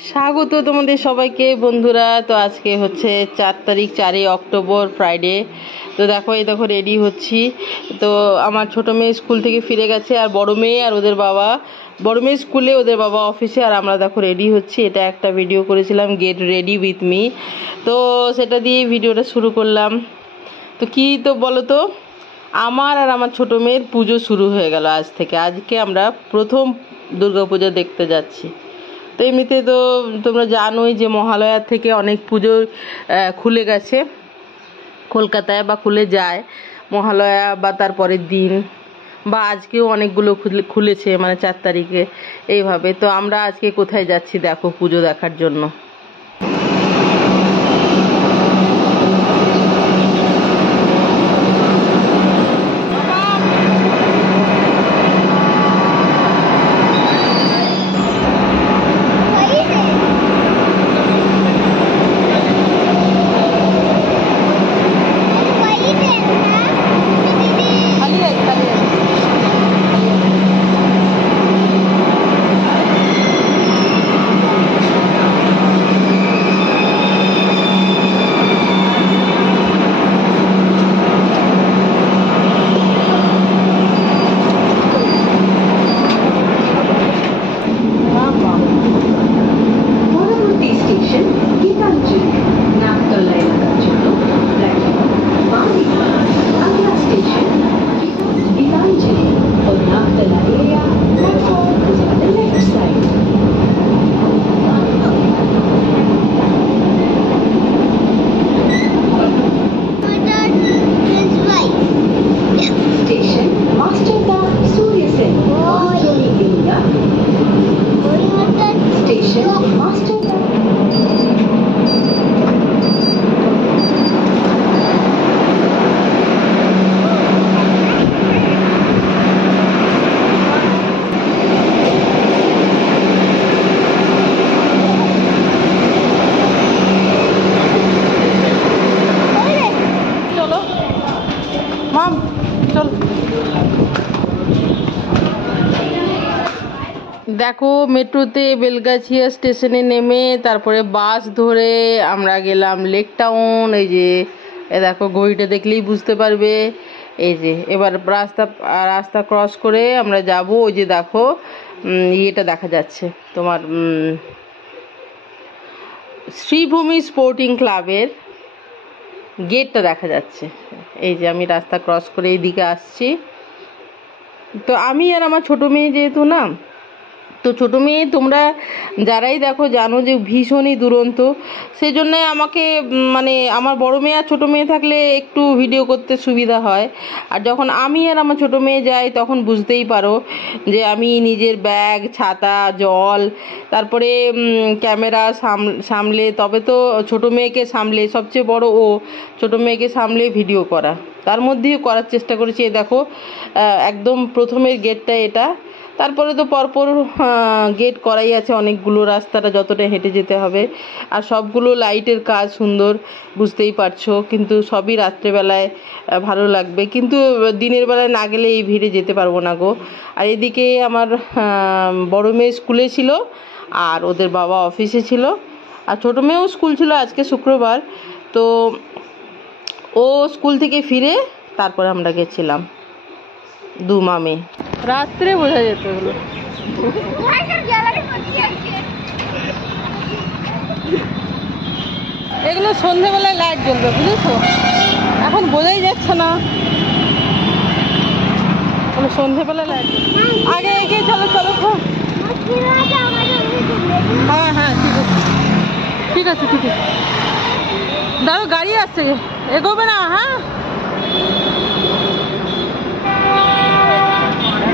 স্বাগত তোমাদের সবাইকে বন্ধুরা। তো আজকে হচ্ছে 4 অক্টোবর ফ্রাইডে। তো দেখো এই দেখো রেডি হচ্ছি। তো আমার ছোট মেয়ে স্কুল থেকে ফিরে গেছে, আর বড় মেয়ে আর ওদের বাবা, বড় মেয়ে স্কুলে, ওদের বাবা অফিসে, আর আমরা দেখো রেডি হচ্ছি। এটা একটা ভিডিও করেছিলাম, গেট রেডি উইথ মি, তো সেটা দিয়ে ভিডিওটা শুরু করলাম। তো কি তো বলো তো, আমার আর আমার ছোট মেয়ের পুজো শুরু হয়ে গেল আজ থেকে। আজকে আমরা প্রথম দুর্গাপুজো দেখতে যাচ্ছি। তো এমনিতে তো তোমরা জানোই যে মহালয়ার থেকে অনেক পুজো খুলে গেছে কলকাতায়, বা খুলে যায় মহালয়া বা তারপরের দিন, বা আজকেও অনেকগুলো খুলেছে, মানে 4 তারিখে এইভাবে। তো আমরা আজকে কোথায় যাচ্ছি দেখো পুজো দেখার জন্য। দেখো মেট্রোতে বেলগাছিয়া স্টেশনে নেমে তারপরে বাস ধরে আমরা গেলাম লেক টাউন। এই যে দেখো ঘড়িটা দেখলেই বুঝতে পারবে। এই যে এবার রাস্তা ক্রস করে আমরা যাব। ওই যে দেখো ইয়েটা দেখা যাচ্ছে তোমার শ্রীভূমি স্পোর্টিং ক্লাবের গেটটা দেখা যাচ্ছে। এই যে আমি রাস্তা ক্রস করে এইদিকে আসছি। তো আমি আর আমার ছোট মেয়ে যেহেতু না, তো ছোটো মেয়ে তোমরা যারাই দেখো জানো যে ভীষণই দুরন্ত। সেই জন্য আমাকে মানে আমার বড় মেয়ে আর ছোটো মেয়ে থাকলে একটু ভিডিও করতে সুবিধা হয়। আর যখন আমি আর আমার ছোটো মেয়ে যাই তখন বুঝতেই পারো যে আমি নিজের ব্যাগ, ছাতা, জল, তারপরে ক্যামেরা সামলে, তবে তো ছোটো মেয়েকে সামলে, সবচেয়ে বড় ও, ছোটো মেয়েকে সামলে ভিডিও করা, তার মধ্যেও করার চেষ্টা করেছি। দেখো একদম প্রথমের গেটটা এটা, তারপরে তো পরপর গেট করাই আছে অনেকগুলো, রাস্তাটা যতটা হেঁটে যেতে হবে। আর সবগুলো লাইটের কাজ সুন্দর, বুঝতেই পারছো। কিন্তু সবই রাত্রেবেলায় ভালো লাগবে, কিন্তু দিনের বেলায় না গেলে এই ভিড়ে যেতে পারবো না গো। আর এদিকে আমার বড় মেয়ে স্কুলে ছিল, আর ওদের বাবা অফিসে ছিল, আর ছোটো মেয়েও স্কুল ছিল, আজকে শুক্রবার। তো ও স্কুল থেকে ফিরে তারপরে আমরা গেছিলাম দুমামে। রাত্রে বোঝা যেত এগুলো। এগুলো সন্ধ্যেবেলায় লাইট জ্বলবে, বুঝেছো? এখন বোঝাই যাচ্ছে না, সন্ধ্যেবেলায় লাইট। আগে এগিয়ে চলো চলো। হ্যাঁ হ্যাঁ ঠিক আছে ঠিক আছে। দাঁড়ো, গাড়ি আসছে, এগোবে না। হ্যাঁ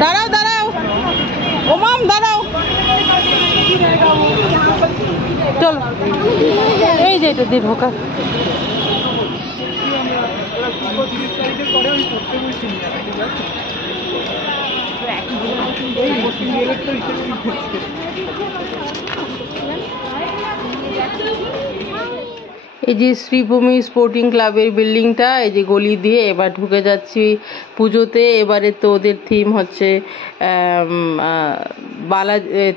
দাঁড়াও দাঁড়াও, ওমাম দাঁড়াও, চলো। এই যে এটা দিয়ে ঢোকা। এই যে শ্রীভূমি স্পোর্টিং ক্লাবের বিল্ডিংটা, এই যে গলি দিয়ে এবার ঢুকে যাচ্ছি পুজোতে। এবারে তো ওদের থিম হচ্ছে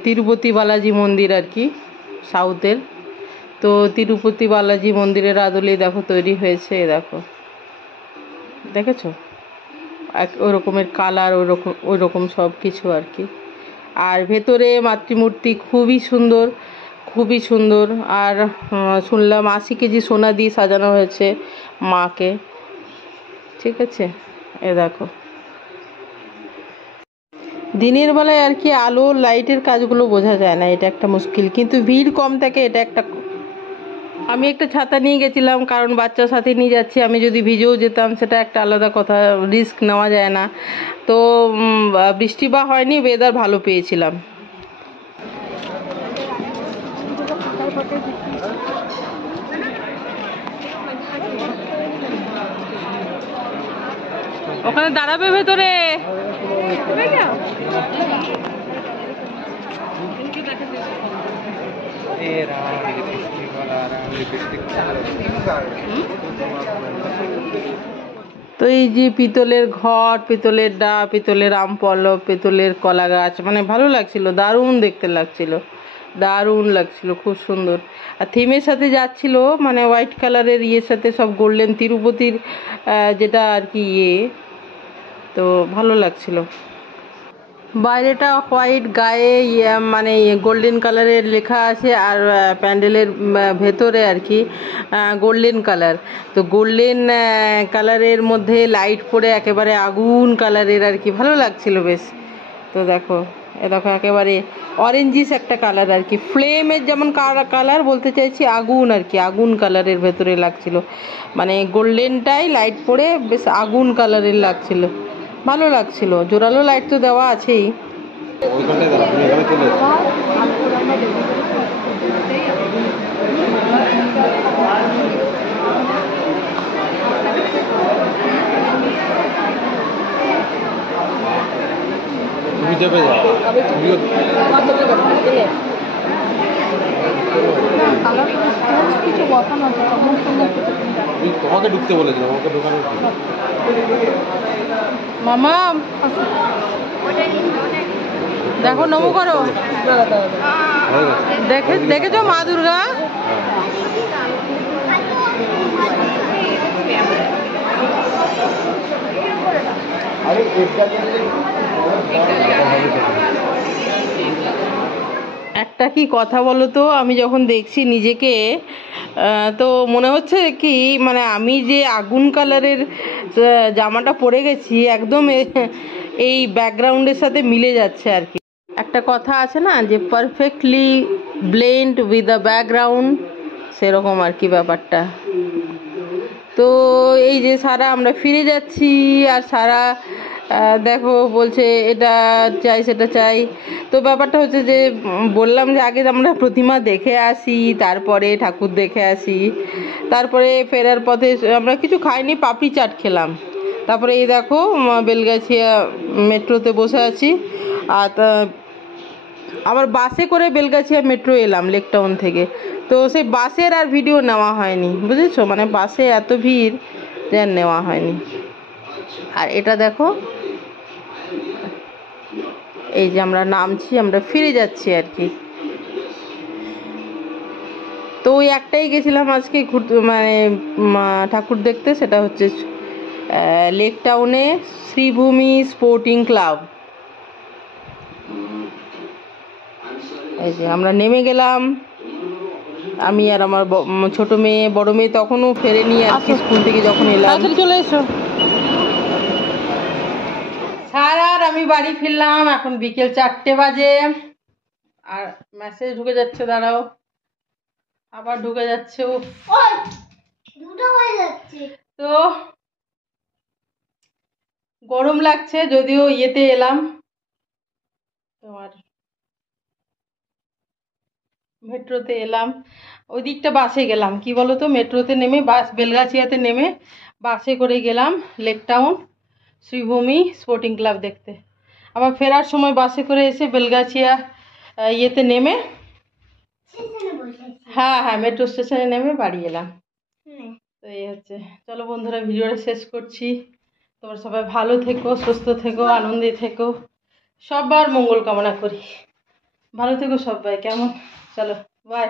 তিরুপতি বালাজি মন্দির আর কি। সাউথের। তো তিরুপতি বালাজি মন্দিরের আদলেই দেখো তৈরি হয়েছে, দেখো দেখেছো ওই রকমের কালার, ওই রকম সব কিছু আর কি। আর ভেতরে মাতৃমূর্তি খুবই সুন্দর, খুবই সুন্দর। আর শুনলাম 80 কেজি সোনা দিয়ে সাজানো হয়েছে মাকে, ঠিক আছে। এ দেখো দিনের বেলায় আর কি আলো লাইটের কাজগুলো বোঝা যায় না, এটা একটা মুশকিল, কিন্তু ভিড় কম থাকে, এটা একটা। আমি একটা ছাতা নিয়ে গেছিলাম, কারণ বাচ্চার সাথে নিয়ে যাচ্ছি, আমি যদি ভিজেও যেতাম সেটা একটা আলাদা কথা, রিস্ক নেওয়া যায় না। তো বৃষ্টি বা হয়নি, ওয়েদার ভালো পেয়েছিলাম। ওখানে দাঁড়াবে ভেতরে। তো এই যে পিতলের ঘর, পিতলের ডা, পিতলের আম পল্লব, পিতলের কলা গাছ, মানে ভালো লাগছিল, দারুণ দেখতে লাগছিল, দারুণ লাগছিল, খুব সুন্দর। আর থিমের সাথে যাচ্ছিল, মানে হোয়াইট কালারের ইয়ের সাথে সব গোল্ডেন তিরুপতির যেটা আর কি ইয়ে, তো ভালো লাগছিল। বাইরেটা হোয়াইট, গায়ে মানে গোল্ডেন কালারের লেখা আছে, আর প্যান্ডেলের ভেতরে আর কি গোল্ডেন কালার। তো গোল্ডেন কালারের মধ্যে লাইট পড়ে একেবারে আগুন কালারের আর কি, ভালো লাগছিল বেশ। তো দেখো দেখো একেবারে অরেঞ্জিস একটা কালার আর কি, ফ্লেমের যেমন কালার বলতে চাইছি, আগুন আর কি, আগুন কালারের ভেতরে লাগছিল, মানে গোল্ডেনটাই লাইট পড়ে বেশ আগুন কালারের লাগছিল, ভালো লাগছিল। জোরালো লাইট তো দেওয়া আছেই। তোমাকে ঢুকতে বলেছিলাম, আমাকে ঢোকানো মামা দেখো, নমো করো, দেখেছো মা দুর্গা? একটা কি কথা বলো তো, আমি যখন দেখছি নিজেকে, তো মনে হচ্ছে কি, মানে আমি যে আগুন কালারের জামাটা পরে গেছি, একদম এই ব্যাকগ্রাউন্ডের সাথে মিলে যাচ্ছে আর কি। একটা কথা আছে না যে perfectly blend with the background, সেরকম আর কি ব্যাপারটা। তো এই যে সারা আমরা ফিরে যাচ্ছি, আর সারা দেখো বলছে এটা চাই সেটা চাই। তো ব্যাপারটা হচ্ছে যে বললাম যে আগে আমরা প্রতিমা দেখে আসি, তারপরে ঠাকুর দেখে আসি, তারপরে ফেরার পথে আমরা কিছু খাইনি, পাপড়ি চাট খেলাম। তারপরে এই দেখো বেলগাছিয়া মেট্রোতে বসে আছি, আর আবার বাসে করে বেলগাছিয়া মেট্রো এলাম লেক টাউন থেকে। তো সেই বাসের আর ভিডিও নেওয়া হয়নি, বুঝেছো, মানে বাসে এত ভিড় যে আর নেওয়া হয়নি। আর এটা দেখো, এই যে আমরা নামছি, আমরা ফিরে যাচ্ছি আর কি। তো ওই একটাই গেছিলাম আজকে ঘুরতে, মানে ঠাকুর দেখতে, সেটা হচ্ছে লেক টাউনে শ্রীভূমি স্পোর্টিং ক্লাব। এই যে আমরা নেমে গেলাম, আমি আর আমার ছোট মেয়ে, বড় মেয়ে তখনও ফেরেনি আর কি, স্কুল থেকে যখন এলাম। চলে এসো। আর আমি বাড়ি ফিরলাম, এখন বিকেল 4টে বাজে। আর মেসেজ ঢুকে যাচ্ছে, দাঁড়াও, আবার ঢুকে যাচ্ছে। তো গরম লাগছে, যদিও ইয়েতে এলাম, তোমার মেট্রোতে এলাম। ওই দিকটা বাসে গেলাম, কি বলো তো, মেট্রোতে নেমে বেলগাছিয়াতে নেমে বাসে করে গেলাম লেক টাউন শ্রীভূমি স্পোর্টিং ক্লাব দেখতে। আবার ফেরার সময় বাসে করে এসে বেলগাছিয়া ইয়েতে নেমে, হ্যাঁ হ্যাঁ, মেট্রো স্টেশনে নেমে বাড়ি এলাম। তো এই হচ্ছে, চলো বন্ধুরা ভিডিওটা শেষ করছি। তোমরা সবাই ভালো থেকো, সুস্থ থেকো, আনন্দে থেকো, সবার মঙ্গল কামনা করি। ভালো থেকো সবাই, কেমন? চলো। বাই।